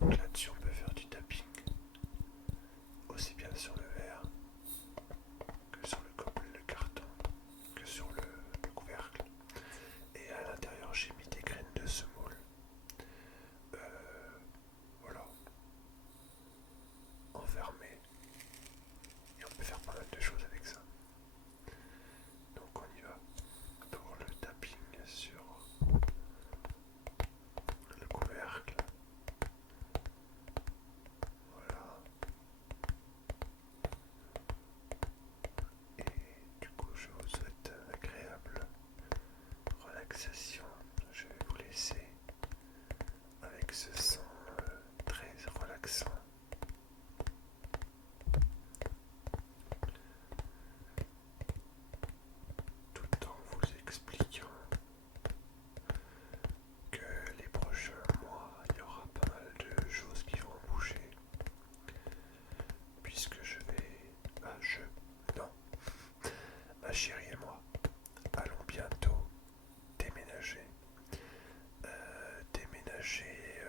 Donc là-dessus, on peut faire du tapping, aussi bien sur le verre que sur le carton, que sur le couvercle. Et à l'intérieur, j'ai mis des graines de semoule. Euh, voilà, enfermées. Et on peut faire pas mal de choses avec ça. Donc on y va pour le tapping sur le couvercle. Voilà. Et du coup, je vous souhaite une agréable relaxation. Je vais vous laisser avec ce son très relaxant. Tout en vous expliquant que les prochains mois, il y aura pas mal de choses qui vont bouger. Puisque je vais... Non, ma chérie et moi allons bientôt déménager. Déménager,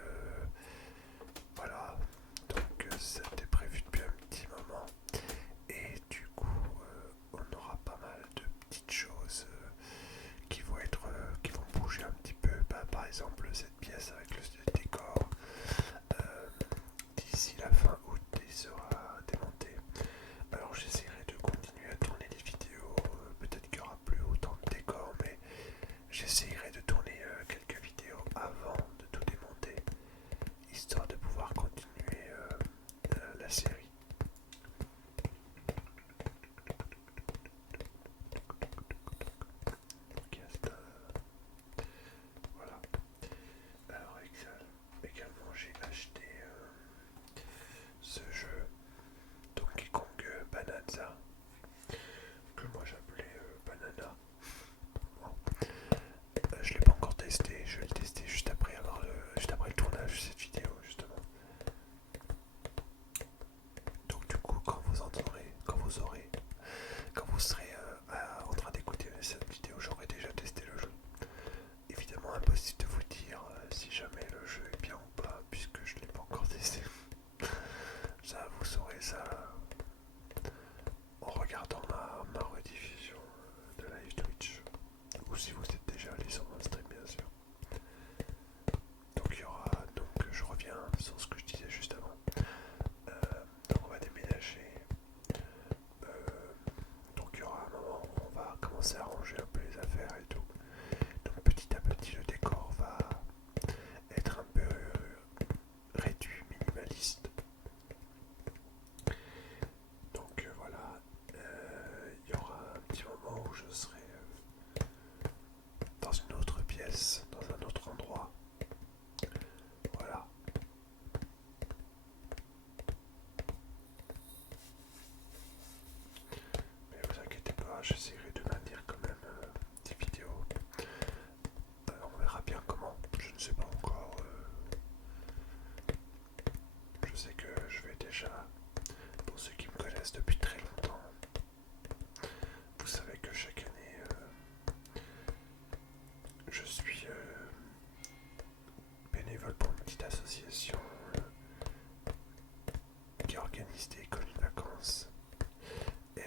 voilà. Donc c'était prévu depuis un petit moment. Et du coup, on aura pas mal de petites choses qui vont bouger un petit peu. Bah, par exemple, cette pièce avec le décor, euh, d'ici la fin août, il sera démonté. Alors j'essaierai de continuer à tourner des vidéos. Peut-être qu'il n'y aura plus autant de décors, mais j'essaierai de tourner quelques vidéos avant de tout démonter, histoire de pouvoir continuer la série. Podcast, voilà. Alors également j'ai acheté ce jeu Donkey Kong Bonanza, que moi j'appelais Banana. Bon. Je l'ai pas encore testé, je vais le tester juste après le tournage de cette vidéo justement. Donc du coup quand vous serez en train d'écouter cette vidéo, j'aurai déjà testé le jeu. Évidemment impossible de vous dire si jamais le jeu est bien ou pas, puisque je ne l'ai pas encore testé. Ça, vous saurez ça en regardant ma rediffusion de live Twitch, ou si vous êtes déjà allé sur mon stream bien sûr. Donc je reviens sur ce que je disais juste avant. Donc on va déménager. Donc il y aura un moment où on va commencer à ranger un peu les affaires et tout. Donc petit à petit le décor va être un peu réduit, minimaliste. Donc voilà, il y aura un petit moment où je serai dans une autre pièce, dans un autre endroit. Voilà. Mais vous inquiétez pas, j'essaierai de maintenir quand même des vidéos. On verra bien comment, je ne sais pas encore. Je sais que je vais déjà, pour ceux qui me connaissent depuis très longtemps, vous savez que chaque année, je suis bénévole pour une petite association qui organise des colonies de vacances. Et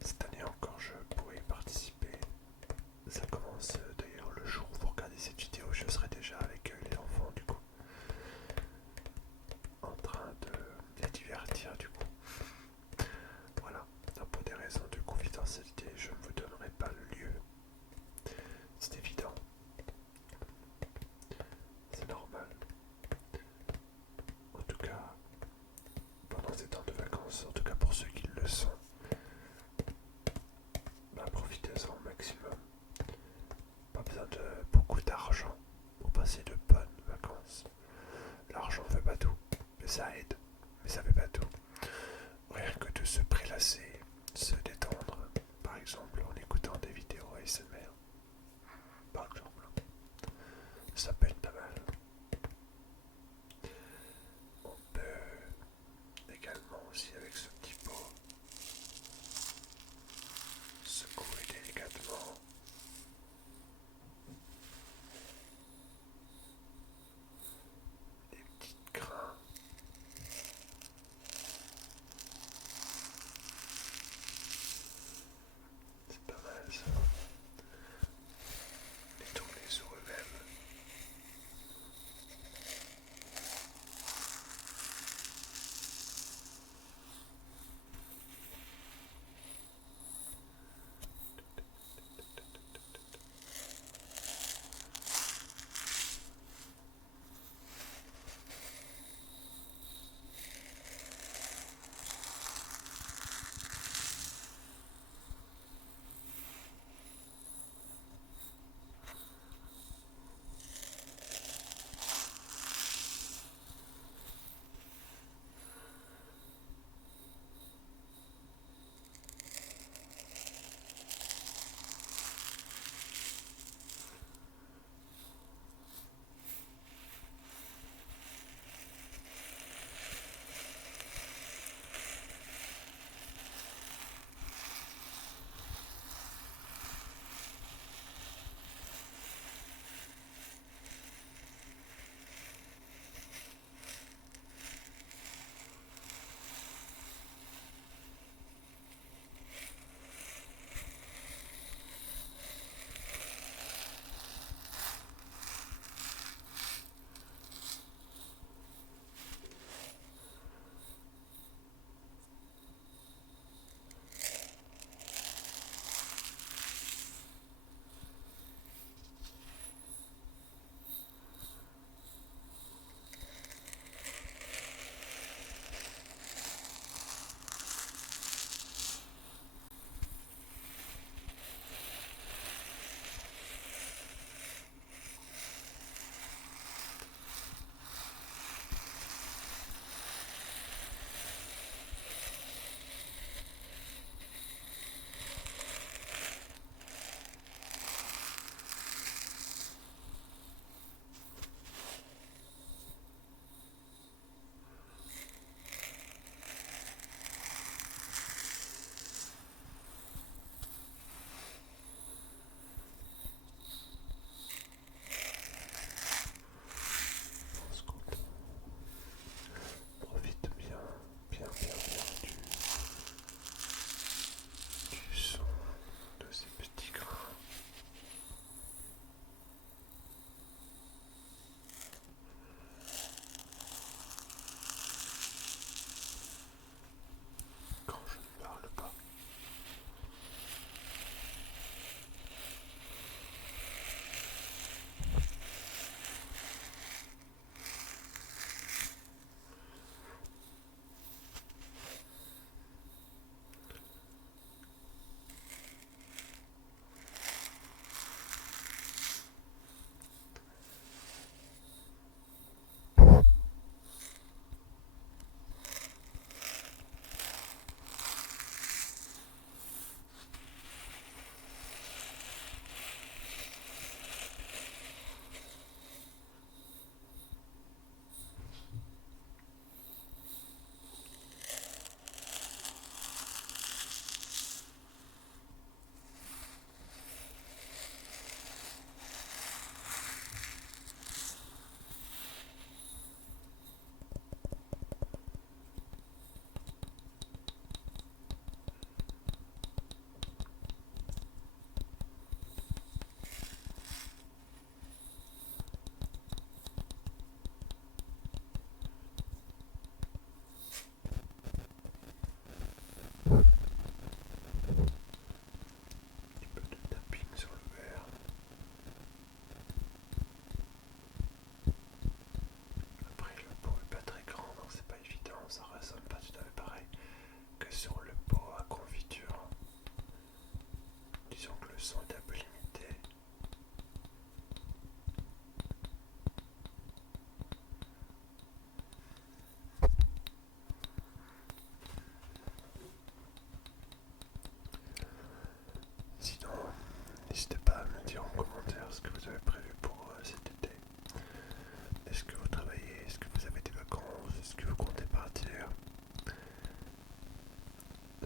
cette année encore, je pourrais y participer. Ça commence d'ailleurs le jour où vous regardez cette vidéo, je serai déjà avec les enfants du coup, en train de les divertir du coup. Voilà, donc pour des raisons de confidentialité, je ne vous donnerai pas le lieu. C'est évident. C'est normal. En tout cas, pendant ces temps de vacances, en tout cas pour ceux qui le sont, bah profitez-en au maximum. Pas besoin de beaucoup d'argent pour passer de bonnes vacances. L'argent ne fait pas tout, mais ça aide, mais ça fait pas tout. Rien que de se prélasser, se détendre, par exemple en écoutant des vidéos ASMR, par exemple, ça peut être pas mal. On peut également aussi avec ce petit pot secouer délicatement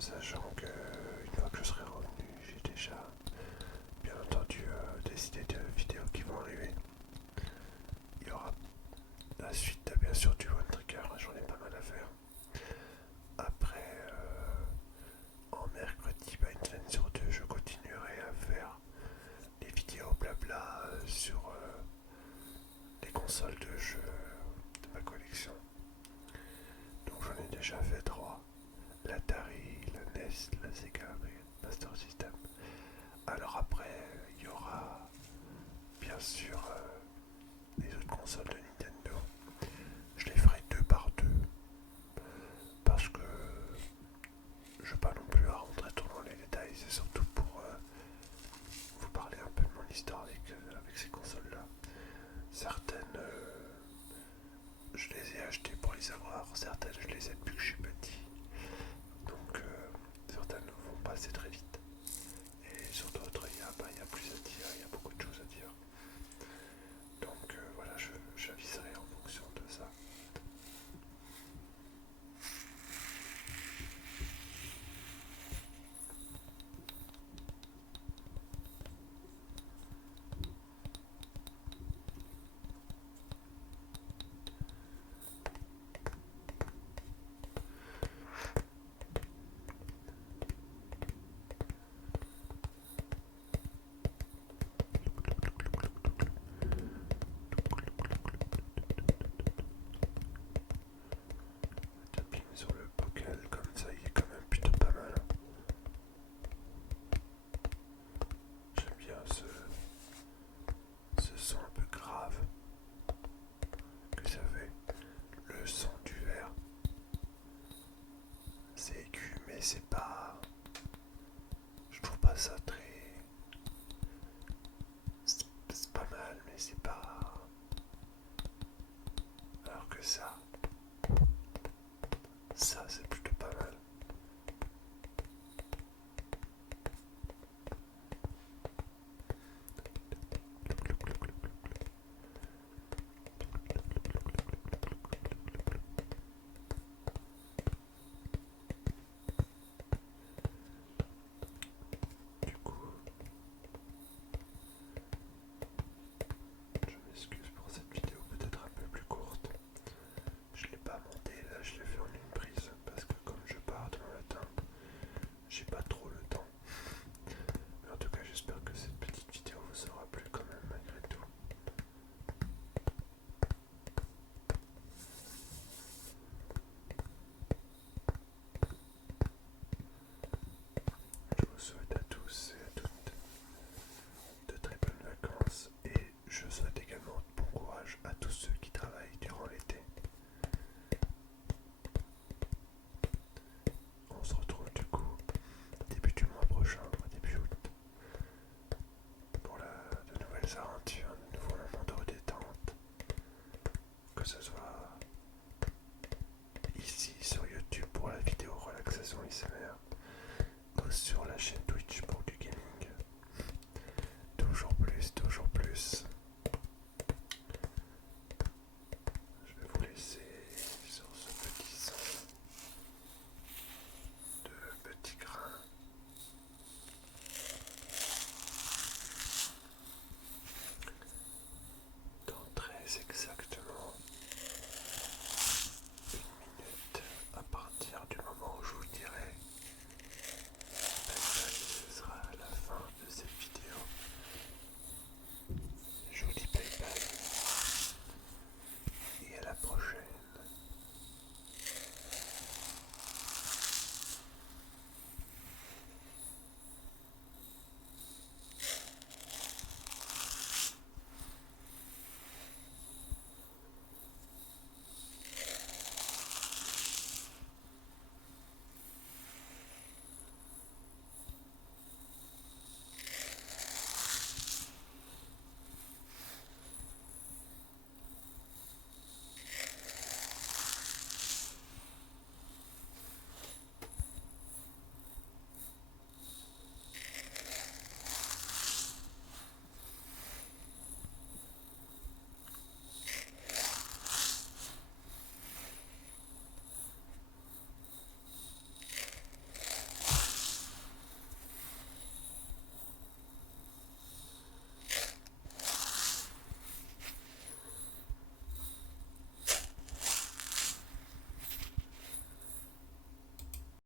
sachant que une fois que je serai revenu, j'ai déjà bien entendu des idées de vidéos qui vont arriver. Il y aura la suite bien sûr du One Trigger, j'en ai pas mal à faire. Après, en mercredi, une semaine sur deux, je continuerai à faire les vidéos blabla sur les consoles de jeux de ma collection. Donc j'en ai déjà fait 3. L'Atari, la NES, la Sega et Master System. Alors après, il y aura bien sûr les autres consoles de Nintendo. Je les ferai deux par deux parce que je ne veux pas non plus à rentrer trop dans les détails. C'est surtout pour vous parler un peu de mon histoire avec ces consoles-là. Certaines, je les ai achetées pour les avoir. Certaines, je les ai depuis que je suis petit. Donc certaines vont passer très vite. Et sur d'autres, il y a plus à dire, il y a beaucoup de choses à dire. Donc voilà, j'aviserai en fonction de ça. Tapping sur le bocal comme ça, il est quand même plutôt pas mal. J'aime bien ce son un peu grave que ça fait. Le son du verre, c'est aigu, mais c'est pas. Je trouve pas ça très. C'est pas mal, mais c'est pas. Alors que ça c'est plutôt pas mal. Du coup, je m'excuse pour cette vidéo peut-être un peu plus courte. Je l'ai pas montée, là je l'ai fait en une prise parce que comme je pars demain matin, j'ai pas trop le temps. Mais en tout cas, j'espère que cette petite vidéo vous aura plu quand même malgré tout. Je vous souhaite à tous et à toutes de très bonnes vacances et je souhaite également bon courage à tous ceux qui travaillent durant l'été. On se retrouve du coup début du mois prochain, début août, pour de nouvelles aventures, de nouveaux moments de détente, que ce soit ici sur YouTube pour la vidéo relaxation ASMR ou sur la chaîne Twitch pour